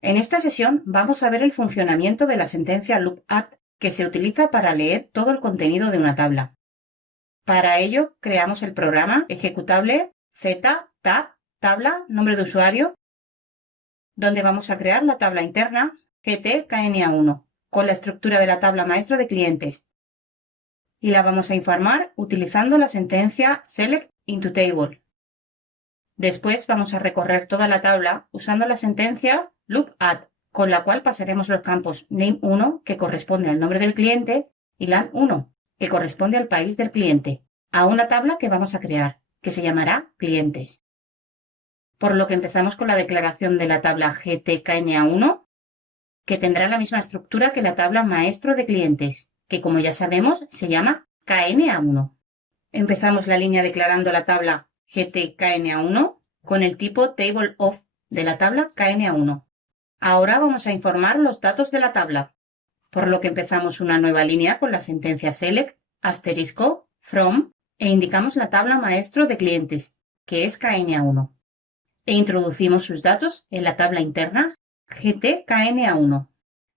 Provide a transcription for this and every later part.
En esta sesión vamos a ver el funcionamiento de la sentencia lookadd que se utiliza para leer todo el contenido de una tabla. Para ello creamos el programa ejecutable z tab tabla nombre de usuario, donde vamos a crear la tabla interna GTKNA1 con la estructura de la tabla maestro de clientes y la vamos a informar utilizando la sentencia select into table. Después vamos a recorrer toda la tabla usando la sentencia lookadd, con la cual pasaremos los campos name1, que corresponde al nombre del cliente, y lan1, que corresponde al país del cliente, a una tabla que vamos a crear, que se llamará clientes. Por lo que empezamos con la declaración de la tabla GTKNA1, que tendrá la misma estructura que la tabla maestro de clientes, que como ya sabemos se llama KNA1. Empezamos la línea declarando la tabla GTKNA1 con el tipo Table of de la tabla KNA1. Ahora vamos a informar los datos de la tabla, por lo que empezamos una nueva línea con la sentencia select asterisco from e indicamos la tabla maestro de clientes, que es KNA1, e introducimos sus datos en la tabla interna GTKNA1.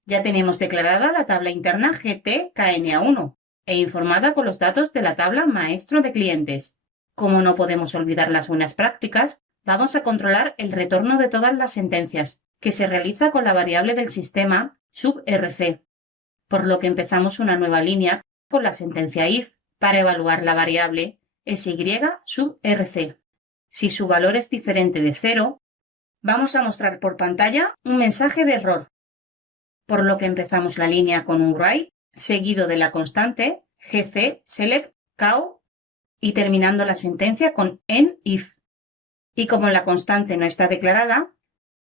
Ya tenemos declarada la tabla interna GTKNA1 e informada con los datos de la tabla maestro de clientes. Como no podemos olvidar las buenas prácticas, vamos a controlar el retorno de todas las sentencias, que se realiza con la variable del sistema subrc, por lo que empezamos una nueva línea con la sentencia if para evaluar la variable sy subrc. Si su valor es diferente de 0, vamos a mostrar por pantalla un mensaje de error, por lo que empezamos la línea con un write seguido de la constante gc select cow y terminando la sentencia con end if. Y como la constante no está declarada,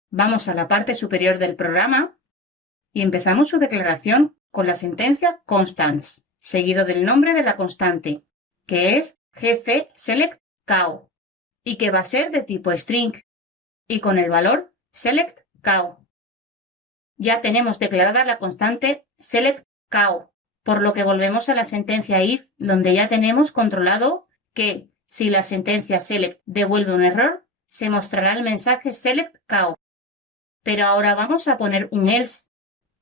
vamos a la parte superior del programa y empezamos su declaración con la sentencia constants, seguido del nombre de la constante, que es gc select cow, y que va a ser de tipo string, y con el valor select cow. Ya tenemos declarada la constante select cow, por lo que volvemos a la sentencia if, donde ya tenemos controlado que si la sentencia select devuelve un error, se mostrará el mensaje select cow. Pero ahora vamos a poner un else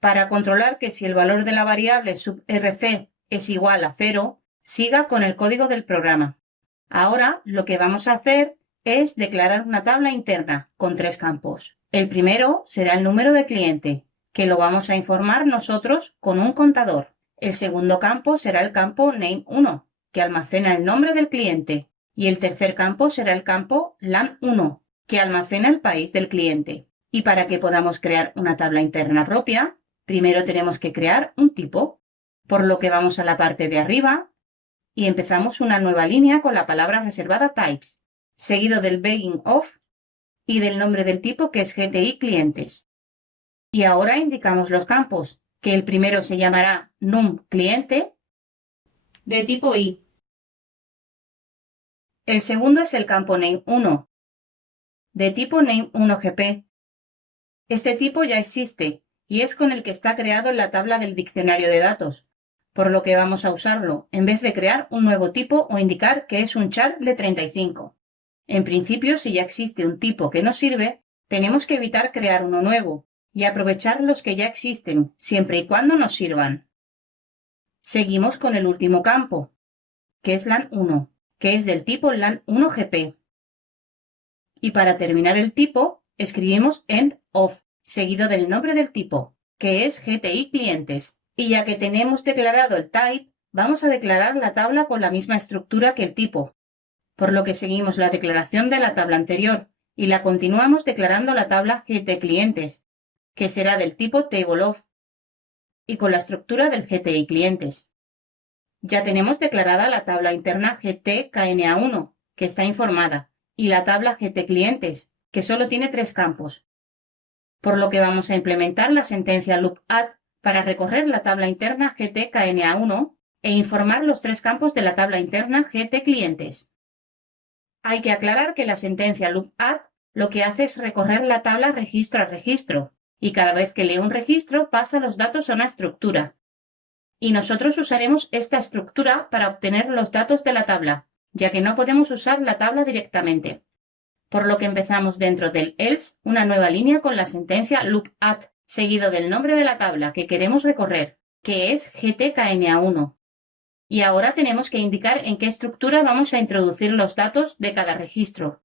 para controlar que si el valor de la variable subrc es igual a 0, siga con el código del programa. Ahora lo que vamos a hacer es declarar una tabla interna con 3 campos. El primero será el número de cliente, que lo vamos a informar nosotros con un contador. El segundo campo será el campo name1, que almacena el nombre del cliente. Y el tercer campo será el campo lan1, que almacena el país del cliente. Y para que podamos crear una tabla interna propia, primero tenemos que crear un tipo, por lo que vamos a la parte de arriba y empezamos una nueva línea con la palabra reservada types, seguido del begin of y del nombre del tipo que es GTI clientes. Y ahora indicamos los campos, que el primero se llamará num cliente de tipo i. El segundo es el campo name1 de tipo name1gp. Este tipo ya existe y es con el que está creado en la tabla del diccionario de datos, por lo que vamos a usarlo en vez de crear un nuevo tipo o indicar que es un char de 35. En principio, si ya existe un tipo que nos sirve, tenemos que evitar crear uno nuevo y aprovechar los que ya existen, siempre y cuando nos sirvan. Seguimos con el último campo, que es lan1, que es del tipo lan1gp. Y para terminar el tipo, escribimos end of, seguido del nombre del tipo, que es GTI clientes. Y ya que tenemos declarado el type, vamos a declarar la tabla con la misma estructura que el tipo, por lo que seguimos la declaración de la tabla anterior y la continuamos declarando la tabla GT clientes, que será del tipo table of, y con la estructura del GTI clientes. Ya tenemos declarada la tabla interna GTKNA1, que está informada, y la tabla GT clientes, que solo tiene 3 campos, por lo que vamos a implementar la sentencia lookadd para recorrer la tabla interna GTKNA1 e informar los 3 campos de la tabla interna GT clientes. Hay que aclarar que la sentencia lookadd lo que hace es recorrer la tabla registro a registro, y cada vez que lee un registro pasa los datos a una estructura. Y nosotros usaremos esta estructura para obtener los datos de la tabla, ya que no podemos usar la tabla directamente. por lo que empezamos dentro del else una nueva línea con la sentencia lookadd, seguido del nombre de la tabla que queremos recorrer, que es GTKNA1. Y ahora tenemos que indicar en qué estructura vamos a introducir los datos de cada registro.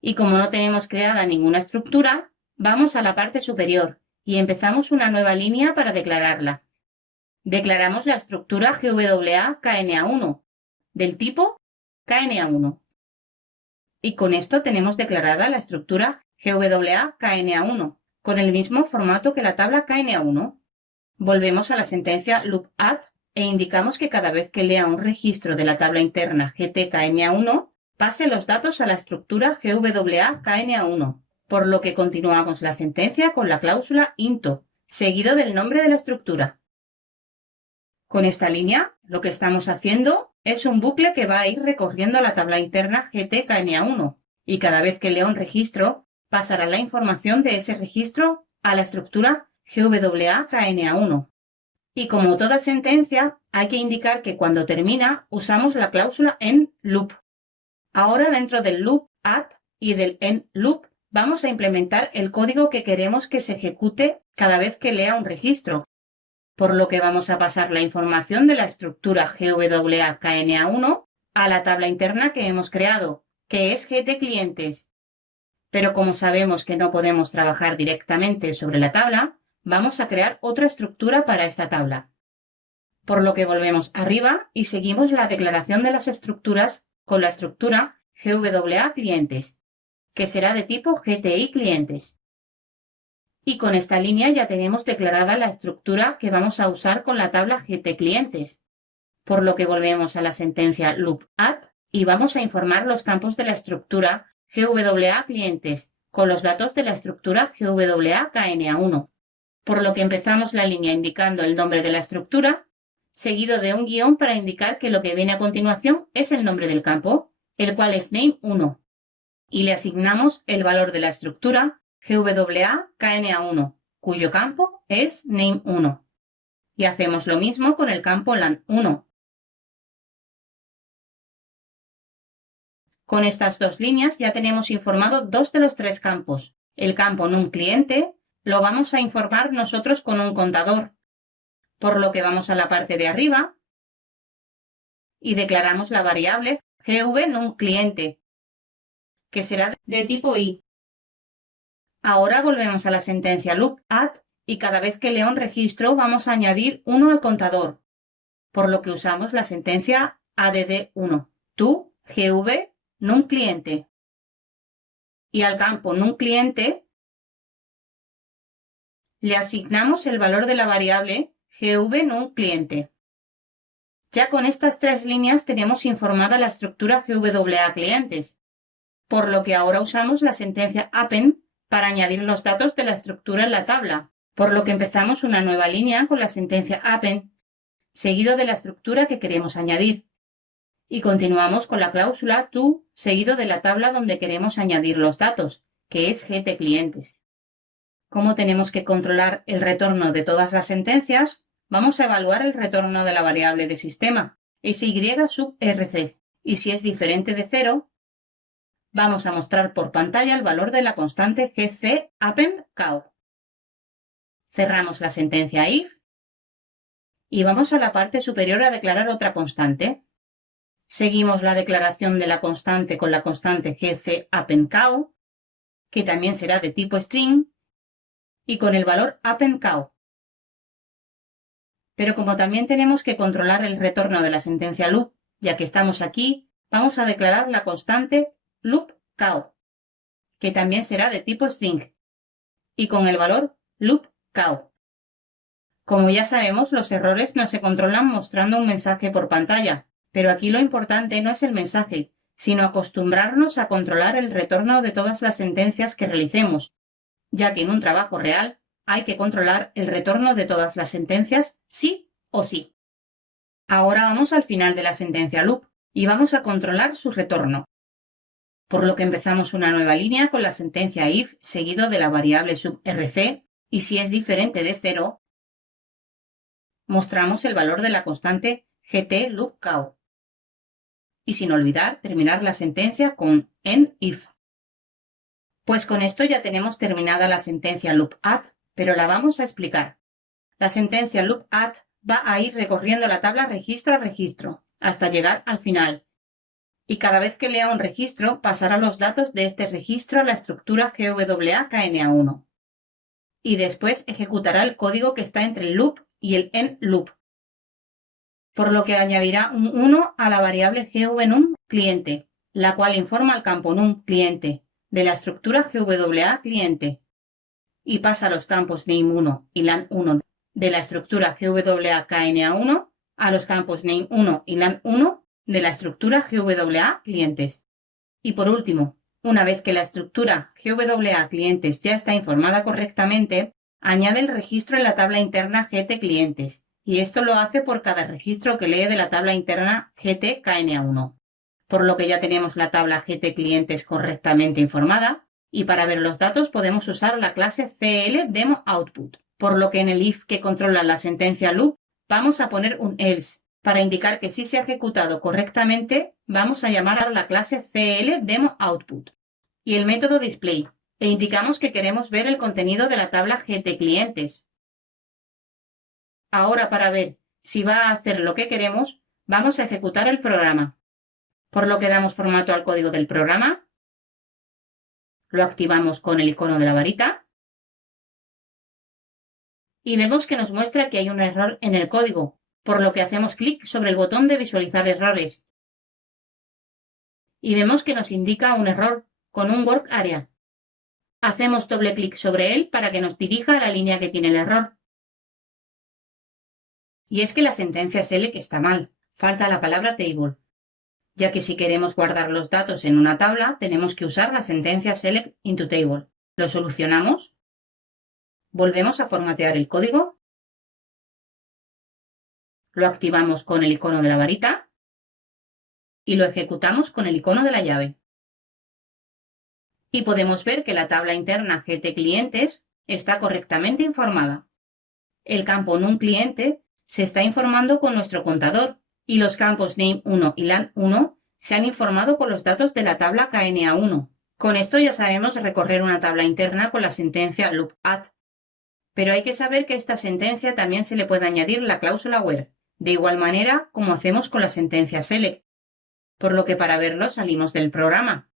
Y como no tenemos creada ninguna estructura, vamos a la parte superior y empezamos una nueva línea para declararla. Declaramos la estructura GWA-KNA1 del tipo KNA1. Y con esto tenemos declarada la estructura GWA-KNA1 con el mismo formato que la tabla KNA1. Volvemos a la sentencia lookadd e indicamos que cada vez que lea un registro de la tabla interna GTKNA1, pase los datos a la estructura GWA-KNA1, por lo que continuamos la sentencia con la cláusula into, seguido del nombre de la estructura. Con esta línea, lo que estamos haciendo es un bucle que va a ir recorriendo la tabla interna GTKNA1 y cada vez que lea un registro, pasará la información de ese registro a la estructura GWA-KNA1. Y como toda sentencia, hay que indicar que cuando termina usamos la cláusula endLoop. Ahora dentro del lookadd y del endLoop vamos a implementar el código que queremos que se ejecute cada vez que lea un registro, por lo que vamos a pasar la información de la estructura GWA-KNA1 a la tabla interna que hemos creado, que es GTClientes. Pero como sabemos que no podemos trabajar directamente sobre la tabla, vamos a crear otra estructura para esta tabla. Por lo que volvemos arriba y seguimos la declaración de las estructuras con la estructura GWA-clientes, que será de tipo GTI-clientes. Y con esta línea ya tenemos declarada la estructura que vamos a usar con la tabla GT-clientes, por lo que volvemos a la sentencia lookadd y vamos a informar los campos de la estructura GWA-clientes con los datos de la estructura GWA-KNA1, por lo que empezamos la línea indicando el nombre de la estructura, seguido de un guión para indicar que lo que viene a continuación es el nombre del campo, el cual es name1, y le asignamos el valor de la estructura GWA-KNA1, cuyo campo es name1. Y hacemos lo mismo con el campo lan1. Con estas dos líneas ya tenemos informado dos de los tres campos. El campo num-cliente lo vamos a informar nosotros con un contador, por lo que vamos a la parte de arriba y declaramos la variable GV-num-cliente, que será de tipo i. Ahora volvemos a la sentencia lookadd y cada vez que lea un registro vamos a añadir 1 al contador, por lo que usamos la sentencia add1, to GV num-cliente. Y al campo num-cliente le asignamos el valor de la variable GV-num-cliente. Ya con estas tres líneas tenemos informada la estructura GWA-clientes, por lo que ahora usamos la sentencia append para añadir los datos de la estructura en la tabla, por lo que empezamos una nueva línea con la sentencia append, seguido de la estructura que queremos añadir. Y continuamos con la cláusula to, seguido de la tabla donde queremos añadir los datos, que es GTClientes. Como tenemos que controlar el retorno de todas las sentencias, vamos a evaluar el retorno de la variable de sistema, SY sub RC, y si es diferente de 0, vamos a mostrar por pantalla el valor de la constante GC append cow. Cerramos la sentencia if y vamos a la parte superior a declarar otra constante. Seguimos la declaración de la constante con la constante GC append cow, que también será de tipo string, y con el valor append cow. Pero como también tenemos que controlar el retorno de la sentencia loop, ya que estamos aquí, vamos a declarar la constante loop cow, que también será de tipo string, y con el valor loop cow. Como ya sabemos, los errores no se controlan mostrando un mensaje por pantalla, pero aquí lo importante no es el mensaje, sino acostumbrarnos a controlar el retorno de todas las sentencias que realicemos, ya que en un trabajo real hay que controlar el retorno de todas las sentencias sí o sí. Ahora vamos al final de la sentencia loop y vamos a controlar su retorno, por lo que empezamos una nueva línea con la sentencia if seguido de la variable sub RC y si es diferente de 0, mostramos el valor de la constante GT loop cow. Y sin olvidar terminar la sentencia con end if. Pues con esto ya tenemos terminada la sentencia loop_add, pero la vamos a explicar. La sentencia loop_add va a ir recorriendo la tabla registro a registro, hasta llegar al final. Y cada vez que lea un registro, pasará los datos de este registro a la estructura GWA-KNA1. Y después ejecutará el código que está entre el loop y el end loop, por lo que añadirá un 1 a la variable GVNum cliente, la cual informa al campo num cliente de la estructura GWA cliente, y pasa los campos name1 y lan1 de la estructura GWA-KNA1 a los campos name1 y lan1 de la estructura GWA clientes. Y por último, una vez que la estructura GWA clientes ya está informada correctamente, añade el registro en la tabla interna GT clientes, y esto lo hace por cada registro que lee de la tabla interna GT KNA1. Por lo que ya tenemos la tabla GT clientes correctamente informada, y para ver los datos podemos usar la clase CLDemoOutput, por lo que en el if que controla la sentencia loop vamos a poner un else. Para indicar que sí se ha ejecutado correctamente, vamos a llamar a la clase CLDemoOutput y el método display, e indicamos que queremos ver el contenido de la tabla GTClientes. Ahora, para ver si va a hacer lo que queremos, vamos a ejecutar el programa, por lo que damos formato al código del programa, lo activamos con el icono de la varita y vemos que nos muestra que hay un error en el código, por lo que hacemos clic sobre el botón de visualizar errores. Y vemos que nos indica un error con un work area. Hacemos doble clic sobre él para que nos dirija a la línea que tiene el error. Y es que la sentencia select está mal, falta la palabra table, ya que si queremos guardar los datos en una tabla tenemos que usar la sentencia select into table. Lo solucionamos, volvemos a formatear el código, lo activamos con el icono de la varita y lo ejecutamos con el icono de la llave. Y podemos ver que la tabla interna GTClientes está correctamente informada. El campo NumCliente se está informando con nuestro contador y los campos name1 y lan1 se han informado con los datos de la tabla KNA1. Con esto ya sabemos recorrer una tabla interna con la sentencia loop_add. Pero hay que saber que a esta sentencia también se le puede añadir la cláusula where, de igual manera como hacemos con la sentencia select, por lo que para verlo salimos del programa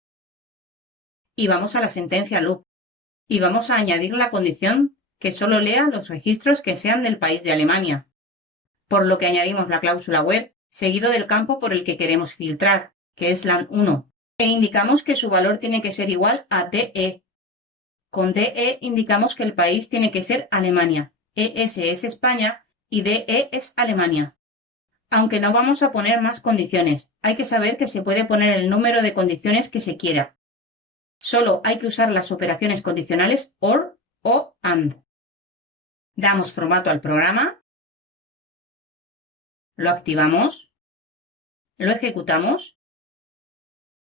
y vamos a la sentencia loop y vamos a añadir la condición que solo lea los registros que sean del país de Alemania, por lo que añadimos la cláusula where seguido del campo por el que queremos filtrar, que es lan1, e indicamos que su valor tiene que ser igual a DE. Con DE indicamos que el país tiene que ser Alemania, ES es España y DE es Alemania. Aunque no vamos a poner más condiciones, hay que saber que se puede poner el número de condiciones que se quiera. Solo hay que usar las operaciones condicionales OR o AND. Damos formato al programa, lo activamos, lo ejecutamos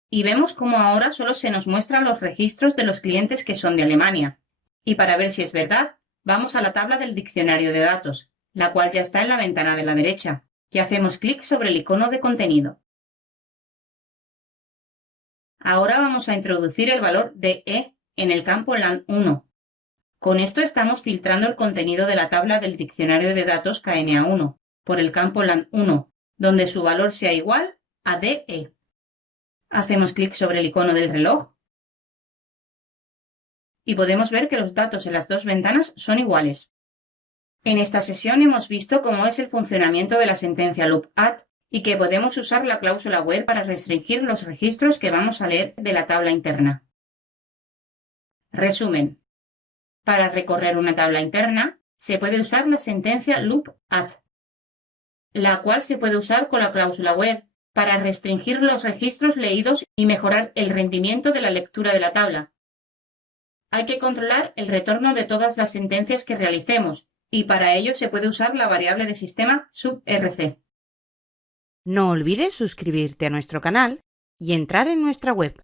y vemos cómo ahora solo se nos muestran los registros de los clientes que son de Alemania. Y para ver si es verdad, vamos a la tabla del diccionario de datos, la cual ya está en la ventana de la derecha, y hacemos clic sobre el icono de contenido. Ahora vamos a introducir el valor de E en el campo lan1. Con esto estamos filtrando el contenido de la tabla del diccionario de datos KNA1 por el campo lan1, donde su valor sea igual a DE. Hacemos clic sobre el icono del reloj y podemos ver que los datos en las dos ventanas son iguales. En esta sesión hemos visto cómo es el funcionamiento de la sentencia loop_add y que podemos usar la cláusula where para restringir los registros que vamos a leer de la tabla interna. Resumen. Para recorrer una tabla interna, se puede usar la sentencia loop_add, la cual se puede usar con la cláusula where para restringir los registros leídos y mejorar el rendimiento de la lectura de la tabla. Hay que controlar el retorno de todas las sentencias que realicemos, y para ello se puede usar la variable de sistema subrc. No olvides suscribirte a nuestro canal y entrar en nuestra web